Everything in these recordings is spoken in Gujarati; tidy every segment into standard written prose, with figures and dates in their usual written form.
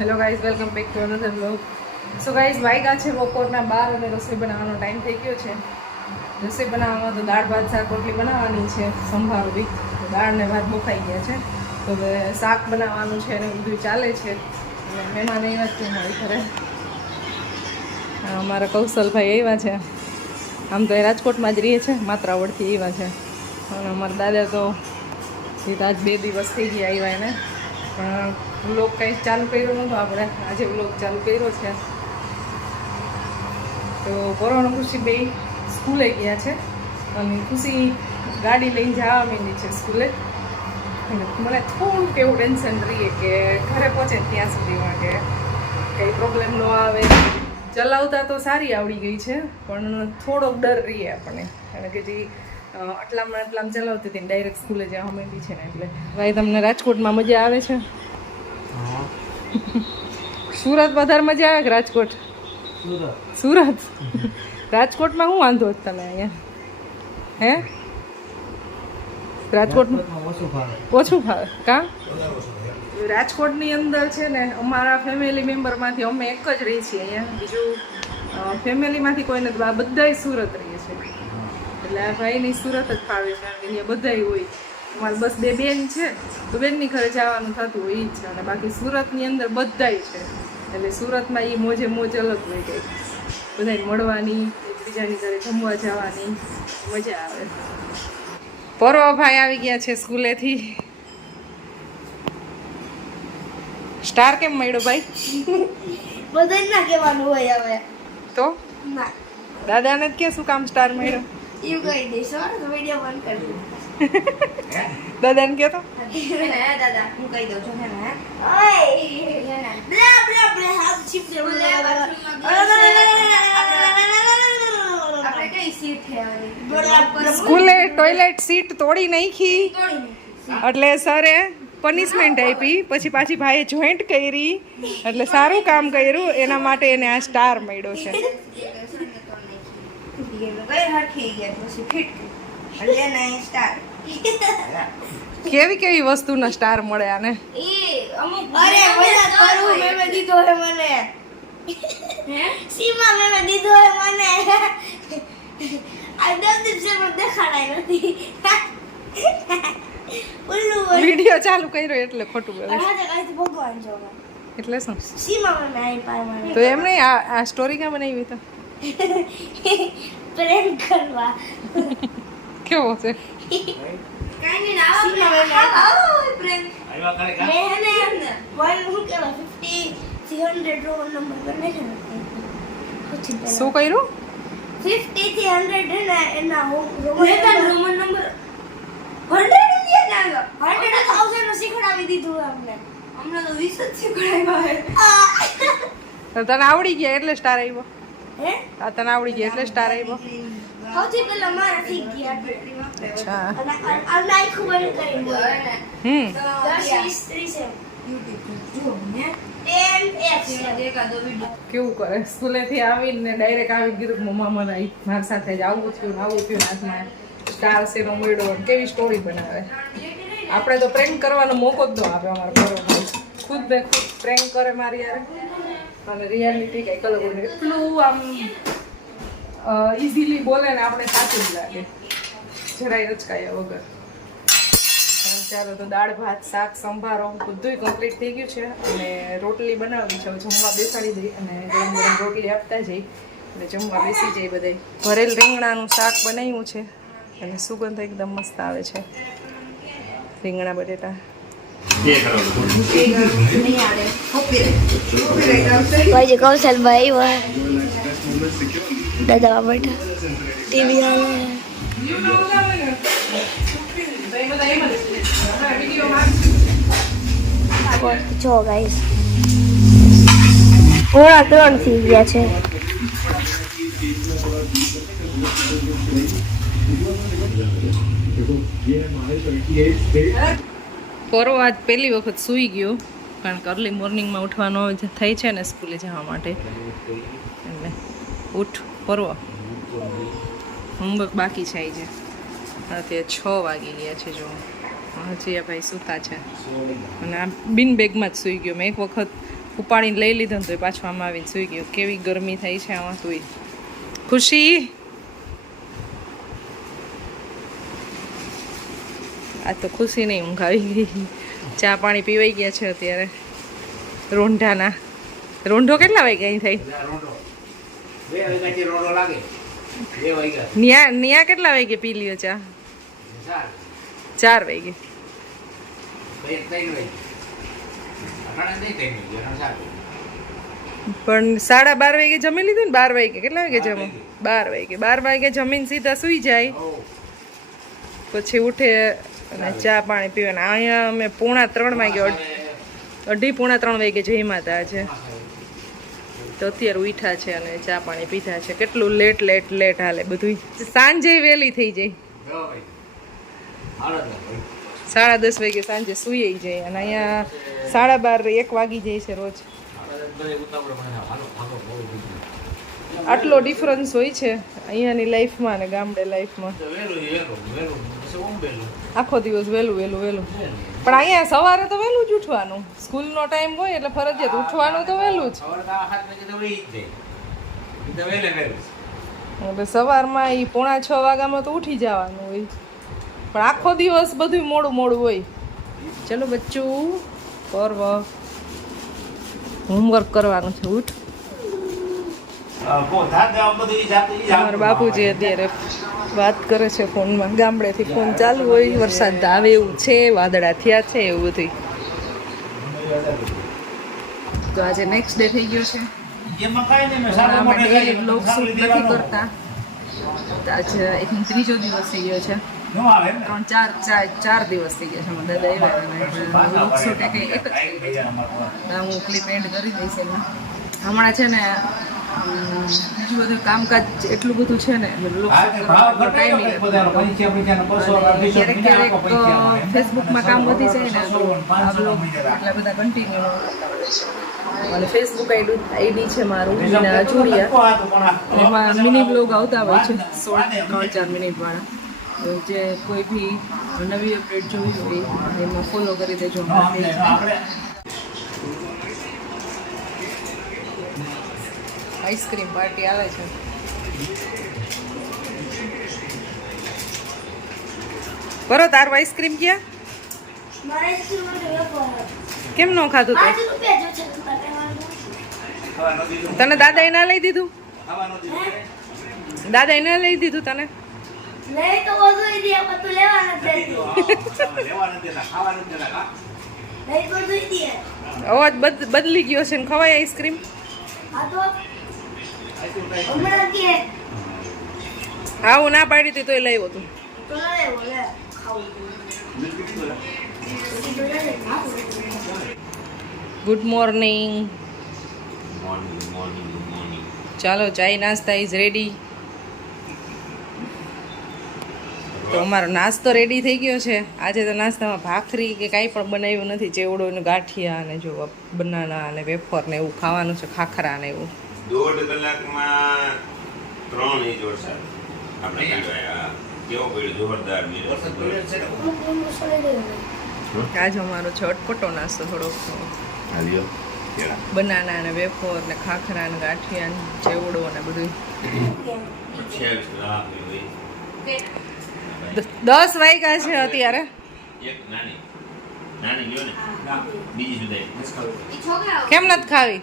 Hello guys, welcome back to another vlog. So guys, વાગ્યા છે બપોરના 12 અને રસોઈ બનાવવાનો ટાઈમ થઈ ગયો છે. રસોઈ બનાવવામાં તો દાળ ભાત શાક રોટલી બનાવવાની છે, સંભારો બી. દાળ ને ભાત બફાઈ ગયા છે, તો હવે શાક બનાવવાનું છે અને બધું ચાલે છે. અને મહેમાન આવ્યા છે મારી ઘરે. અમારા કૌશલભાઈ આવ્યા છે. આમ તો એ રાજકોટમાં જ રહે છે, માત્રાવડથી આવ્યા છે. અને અમારા દાદા તો આજ 2 દિવસ થઈ ગયા આવ્યા એને, પણ વ્લોગ કંઈ ચાલુ કર્યો નહોતો. આપણે આજે વ્લોગ ચાલુ કર્યો છે. તો પરોણ ખુશી બે સ્કૂલે ગયા છે અને ખુશી ગાડી લઈને જવા માંડી છે સ્કૂલે. મને થોડુંક એવું ટેન્શન રહીએ કે ઘરે પહોંચે ત્યાં સુધીમાં કે કંઈ પ્રોબ્લેમ ન આવે. ચલાવતા તો સારી આવડી ગઈ છે, પણ થોડોક ડર રહીએ આપણને, કારણ કે જે આટલામાં ચલાવતી હતી ડાયરેક્ટ સ્કૂલે જવા માંડી છે ને. એટલે ભાઈ, તમને રાજકોટમાં મજા આવે છે? સુરત વધારે મજા આવે કે રાજકોટ? સુરત. રાજકોટમાં શું વાંધો જ તમે અહીંયા? હે, રાજકોટમાં ઓછું ફાવે કા? રાજકોટની અંદર છે ને, અમારા ફેમિલી મેમ્બરમાંથી અમે એક જ રહી છીએ અહીંયા. બીજું ફેમિલીમાંથી કોઈને બધાય સુરત રહીએ છે. એટલે આ ભાઈની સુરત જ ફાવે છે, કારણ કે અહીંયા બધાય હોય. અમારે બસ 2 બેન છે, તો બેનની ઘરે જવાનું થતું હોય એ જ છે. અને બાકી સુરતની અંદર બધાય છે, એટલે સુરતમાં એ મોજે મોજ અલગ હોય ગઈ. બધાને મળવાની, એકબીજાની ઘરે જમવા જવાની મજા આવે. પરોભાઈ આવી ગયા છે સ્કૂલેથી. સ્ટાર કેમ મળ્યો ભાઈ? બધાને ના કહેવાનું હોય હવે તો ના, દાદાને જ કે શું કામ સ્ટાર મળ્યો? એવું કહી દઈશ. વિડીયો બંધ કરી દાદાને કે તો દાદા હું કહી દઉં છું. ઓય બ્લા બ્લા બ્લા હાથ ચીપ દે આપણે કઈ સીટ છે સ્કૂલે ટોયલેટ સીટ તોડી નાખી, એટલે સરે પનિશમેન્ટ આપી. પછી પાછી ભાઈએ જોઈન્ટ કરી, એટલે સારું કામ કર્યું. એના માટે એને આ સ્ટાર મળ્યો છે. કેવી કેવી વસ્તુના સ્ટાર મળે આને? અરે મજાક કરું, મેં દીધો હે મને. સીમા મેં દીધો હે મને. આ 10 દિવસે પણ દેખાડાય નથી. વિડિયો ચાલુ કર્યો એટલે ખોટું બોલે. ભગવાન જો એટલે શું? સીમા મને આઈ પાય મને. તો એમ નહીં, આ સ્ટોરી ક્યાં બનાવી? તો પ્રેમ કરવા. કેવો છે? કાઈ નહીં, આવો પ્રેમ. મેં હે ને વન હું કેવા 50 થી 100 રોમન નંબર બને છે ને. શું કર્યું? 50 થી 100 હે ને એના રોમન નંબર 100 લીયા ના 100,000 નો શીખડાવી દીધું અમને. અમને તો 20 જ શીખડાવ્યા. તો તને આવડી ગયા એટલે સ્ટાર આવ્યો? હે, આ તને આવડી ગયા એટલે સ્ટાર આવ્યો? સૌથી પહેલા મારા થઈ ગયા. અચ્છા. અને આ નાઈ ખબર કરી બોલે. 10 20 30 જુઓ ને 10 કેવું કરે? સ્કૂલેથી આવીને ડાયરેક્ટ આવી કીધું મમ્મા મને મારી સાથે જ આવું થયું ને આવું થયું. હાથમાં સ્ટાર સેનો મળ્યો. કેવી સ્ટોરી બનાવે. આપણે તો પ્રેન્ક કરવાનો મોકો જ ન આપે અમારા ઘરોમાં. ખુદ બે ખુદ પ્રેન્ક કરે મારી યાર. અને રિયાલિટી કંઈક અલગ હોય. એટલું આમ ઇઝીલી બોલે ને આપણે સાચું જ લાગે, જરાય અચકાયા વગર. ચાલો, તો દાળ ભાત શાક સંભારો બધું કમ્પ્લીટ થઈ ગયું છે. અને રોટલી બનાવવી છે, જમવા બેસાડી દઈ અને ગરમ ગરમ રોટલી આપતા જઈ એટલે જમવા બેસી જાય બધા. ભરેલ રીંગણાનું શાક બનાવ્યું છે અને સુગંધ એકદમ મસ્ત આવે છે. રીંગણા બટેટા ભાઈ કૌશલભાઈ દાદા બેઠા ટીવી આવે. જો ગાઈસ 3:30 થઈ ગયા છે. પરો આજ પહેલી વખત સૂઈ ગયો, કારણ કે અર્લી મોર્નિંગમાં ઉઠવાનો થાય છે ને સ્કૂલે જવા માટે. એટલે ઉઠ પરો, હોમવર્ક બાકી છે. આજે અત્યારે 6 વાગી ગયા છે. જો હજી આ ભાઈ સૂતા છે અને આ બિન બેગમાં જ સૂઈ ગયો. મેં એક વખત ઉપાડીને લઈ લીધો ને તો પાછું આમાં આવીને સૂઈ ગયો. કેવી ગરમી થઈ છે આમાં સૂઈ. ખુશી આ તો ખુશી નહીં ઊંઘ આવી ગઈ. ચા પાણી પીવાઈ ગયા છે અત્યારે રોંઢાના. રોંઢો કેટલા વાગ્યા અહીં થઈ? ન્યા કેટલા વાગે પી લ્યો ચા? 4 વાગે. પણ 12:30 વાગે જમી લીધું ને? 12 વાગે કેટલા વાગે જમો? 12 વાગે. 12 વાગે જમીને સીધા સુઈ જાય, પછી ઉઠે અને ચા પાણી પીવાના. અહીંયા અમે 2:45 વાગે 2:30 વાગે જમ્યા હતા આજે, તો અત્યારે ઉઠ્યા છે અને ચા પાણી પીધા છે. કેટલું લેટ હાલે બધું. સાંજે વહેલી થઈ જાય, 10:30 વાગે સાંજે સુઈ જાય અને અહીંયા 12:30 1 વાગી જાય છે રોજ. આટલો ડિફરન્સ હોય છે અહીંયાની લાઈફમાં અને ગામડે લાઈફમાં. આખો દિવસ વહેલું. પણ અહીંયા સવારે તો વહેલું જ ઉઠવાનું. સ્કૂલનો ટાઈમ હોય એટલે ફરજિયાત ઉઠવાનું તો વહેલું જ. એટલે સવારમાં એ 5:45 વાગ્યામાં તો ઉઠી જવાનું હોય, પણ આખો દિવસ બધું મોડું હોય. ચલો બચ્ચું કરવ હોમવર્ક કરવાનું છે. ઉઠ. અમારા બાપુજી અત્યારે વાત કરે છે ફોનમાં. ગામડેથી ફોન ચાલુ હોય, વરસાદ આવે એવું છે, વાદળા થયા છે એવું બધું. તો આજે નેક્સ્ટ ડે થઈ ગયો છે. અમે ડેલી બ્લોગ શૂટ નથી કરતા. આજે આઈ થિંક 3જો દિવસ થઈ ગયો છે. 4 દિવસ થઈ ગયા છે. મારા દાદા આવ્યા બ્લોગ શૂટ એક જ થઈ ગયો. હું ક્લિપ એન્ડ કરી દઈશ એમાં. હમણાં છે ને બીજું બધું કામકાજ એટલું બધું છે ને, ક્યારેક ફેસબુકમાં કામ વધી જાય ને તો આ બ્લોગ એટલા બધા કન્ટિન્યુ. અને ફેસબુક આઈડી છે મારું જોડિયા, એમાં મિની બ્લોગ આવતા હોય છે 3-4 મિનિટવાળા. જે કોઈ બી નવી અપડેટ જોઈ હોય એમાં ફોલો કરી દેજો. આઈસ્ક્રીમ પાર્ટી આવે છે. બરો તારું આઈસ્ક્રીમ ક્યાં? કેમ નો ખાધું તને? દાદાએ ના લઈ દીધું? દાદાએ ના લઈ દીધું તને? અવાજ બદલી ગયો છે ને ખવાય આઈસ્ક્રીમ? હા હું ના પાડી હતી તોય લાવ્યો તું. Good morning. ચાલો ચાય નાસ્તા ઇઝ રેડી. તો અમારો નાસ્તો રેડી થઈ ગયો છે. આજે તો નાસ્તામાં ભાખરી કે કાંઈ પણ બનાવ્યું નથી. ચેવડો ને ગાંઠિયા અને જો બનાના અને વેફર ને એવું ખાવાનું છે, ખાખરા ને એવું. 1.5 કલાકમાં 3 ઇંચ વરસાદ આપણે કાઢવાયા. કેવો પડ્યો જોરદાર આજ અમારો છે અટપટો નાસ્તો થોડોક. બનાના અને વેફર ને ખાખરા ને ગાંઠિયા ને ચેવડો ને બધું. 10 વાગ્યા છે અત્યારે. કેમ નથી ખાવી?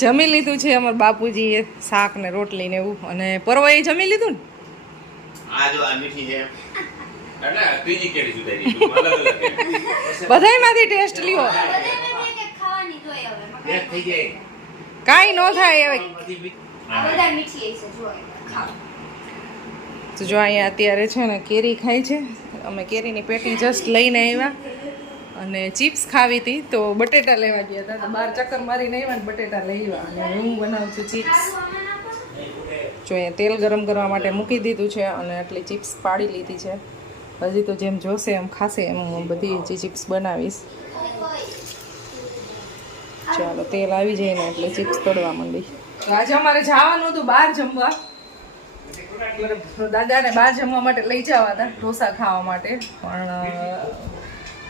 જમી લીધું છે અમારા બાપુજીએ, શાક ને રોટલી ને એવું. અને પરવાએ જમી લીધું ને? બધાયમાંથી ટેસ્ટ લ્યો. કાંઈ ન થાય હવે. તો જો અહીંયા અત્યારે છે ને કેરી ખાય છે. અમે કેરીની પેટી જસ્ટ લઈને આવ્યા અને ચિપ્સ ખાવી હતી તો બટેટા લેવા ગયા હતા. તો 12 ચક્કર મારીને આવ્યા ને બટેટા લઈ આવ્યા. અને હું બનાવું છું ચિપ્સ. જો અહીંયા તેલ ગરમ કરવા માટે મૂકી દીધું છે અને આટલી ચિપ્સ પાડી લીધી છે. હજી તો જેમ જોશે એમ ખાશે એમ હું બધી જે ચિપ્સ બનાવીશ. ચાલો તેલ આવી જાય ને એટલે ચિપ્સ તળવા માંડી. તો આજે અમારે જવાનું હતું બહાર જમવા. દાદાને બહાર જમવા માટે લઈ જવા હતા ઢોસા ખાવા માટે, પણ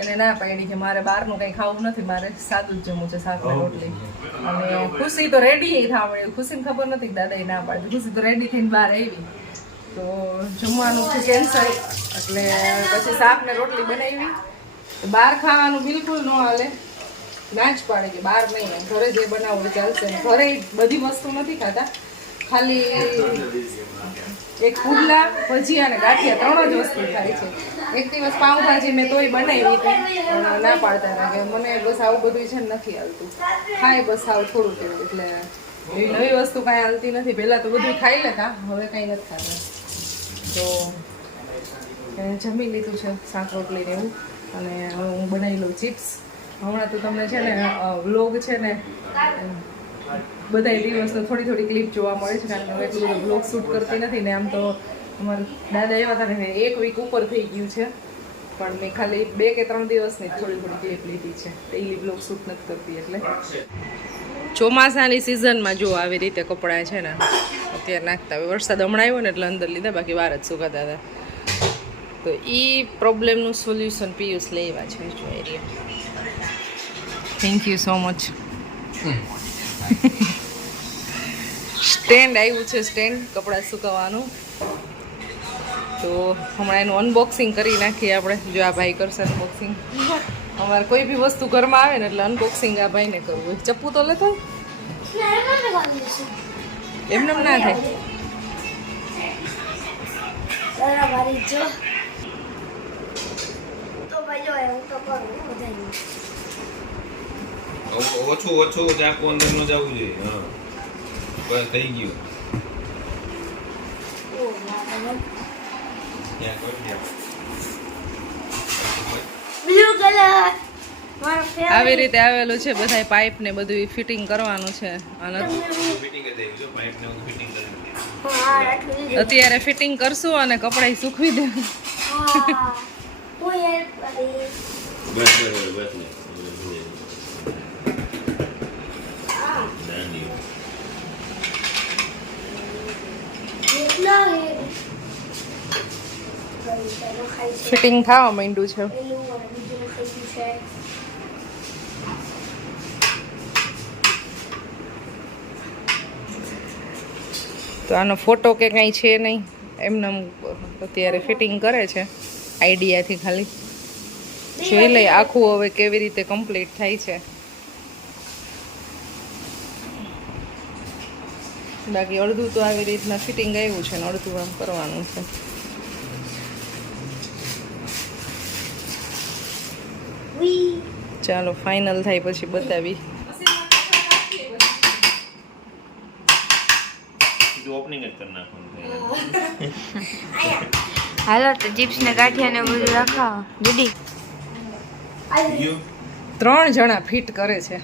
એને ના પાડી કે મારે બહારનું કંઈ ખાવું નથી, મારે સાદું જ જમવું છે, શાક ને રોટલી. અને ખુશી તો રેડી થવા મળી, ખુશીને ખબર નથી કે દાદાએ ના પાડી, ખુશી તો રેડી થઈને બહાર આવી, તો જમવાનું કેન્સલ, એટલે પછી શાક ને રોટલી બનાવી. બહાર ખાવાનું બિલકુલ ન હાલે, ના જ પાડે કે બહાર નહીં, ઘરે જે બનાવવું ચાલશે. ઘરે બધી વસ્તુ નથી ખાતા, ખાલી એક પુડલા, ભજીયા અને ગાંઠિયા 3 જ વસ્તુ ખાય છે. એક દિવસ પાઉંભાજી મેં તોય બનાવી હતી, પણ ના પાડતા હતા કે મને બસ આવું બધું છે ને નથી હાલતું, ખાય બસ આવું થોડું થોડું, એટલે એવી નવી વસ્તુ કાંઈ હાલતી નથી. પહેલાં તો બધું ખાઈ લેતા, હવે કાંઈ નથી ખાતા. તો જમી લીધું છે શાક રોટલીને એવું, અને હવે હું બનાવી લઉં ચિપ્સ. હમણાં તો તમને છે ને વ્લોગ છે ને બધા દિવસનો થોડી થોડી ક્લિપ જોવા મળે છે, કારણ કે હું એટલું બધું વ્લોગ શૂટ કરતી નથી ને. આમ તો અમારા દાદા એવા હતા ને 1 વીક ઉપર થઈ ગયું છે, પણ મેં ખાલી 2 કે 3 દિવસની થોડી થોડી ક્લિપ લીધી છે, ડેઈલી વ્લોગ શૂટ નથી કરતી. એટલે ચોમાસાની સિઝનમાં જો આવી રીતે કપડાં છે ને અત્યારે નાખતા હોય, વરસાદ હમણાં આવ્યો ને એટલે અંદર લીધા, બાકી વાર જ સુકાતા હતા. તો એ પ્રોબ્લેમનું સોલ્યુશન પિયુષ લેવા છે, જોઈ રહ્યા. Thank you so much. Stand આવ્યું છે, સ્ટેન્ડ કપડાં સુકવવાનું. તો હમણાં એનું અનબોક્સિંગ કરી નાખીએ આપણે. જો આ ભાઈ કરશે અનબોક્સિંગ. અમારે કોઈ બી વસ્તુ ઘરમાં આવે ને એટલે અનબોક્સિંગ આ ભાઈને કરવું હોય. ચપ્પુ તો લેતો એમને ના થાય. ઓછું ચાકુ અંદર ન જવું જોઈએ. હા બસ થઈ ગયું. આવી રીતે આવેલું છે, બધા પાઇપ ને બધું ફિટિંગ કરવાનું છે. અને અત્યારે ફિટિંગ કરશું અને કપડાં સૂકવી દે. ફિટિંગ થવા માંડ્યું છે. તો આનો ફોટો કે કંઈ છે નહીં, એમને અત્યારે ફિટિંગ કરે છે આઈડિયાથી. ખાલી જોઈ લઈએ આખું હવે કેવી રીતે કમ્પ્લીટ થાય છે. બાકી અડધું તો આવી રીતના ફિટિંગ આવ્યું છે ને અડધું આમ કરવાનું છે. ચાલો ફાઇનલ થાય પછી બતાવી. ઓપનિંગ જ કરી નાખવાનું. હાલો તો ચિપ્સ ને ગાંઠિયા ને બધું રાખાવો. દીદી 3 જણા ફિટ કરે છે.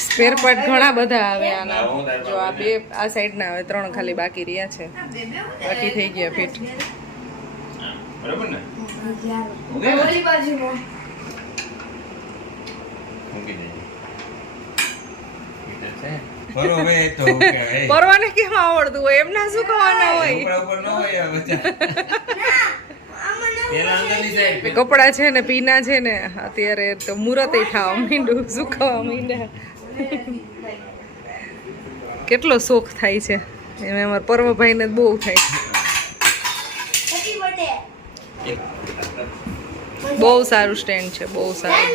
સ્પેર પાર્ટ ઘણા બધા આવે આના. જો આ 2 આ સાઈડના આવે, 3 ખાલી બાકી રહ્યા છે, બાકી થઈ ગયા ફિટ. બરાબર ને? ઓલી બાજુમાં પરવાને કેમ આવડતું હોય, એમના શું કહેવાના હોય. કપડા છે ને પીના છે ને અત્યારે તો મુરત થવા માંડ્યું, સુકાવા માંડ્યા. કેટલો શોખ થાય છે એમ. અમારા પર્વભાઈને બહુ થાય. બહુ સારું સ્ટેન્ડ છે, બહુ સારું.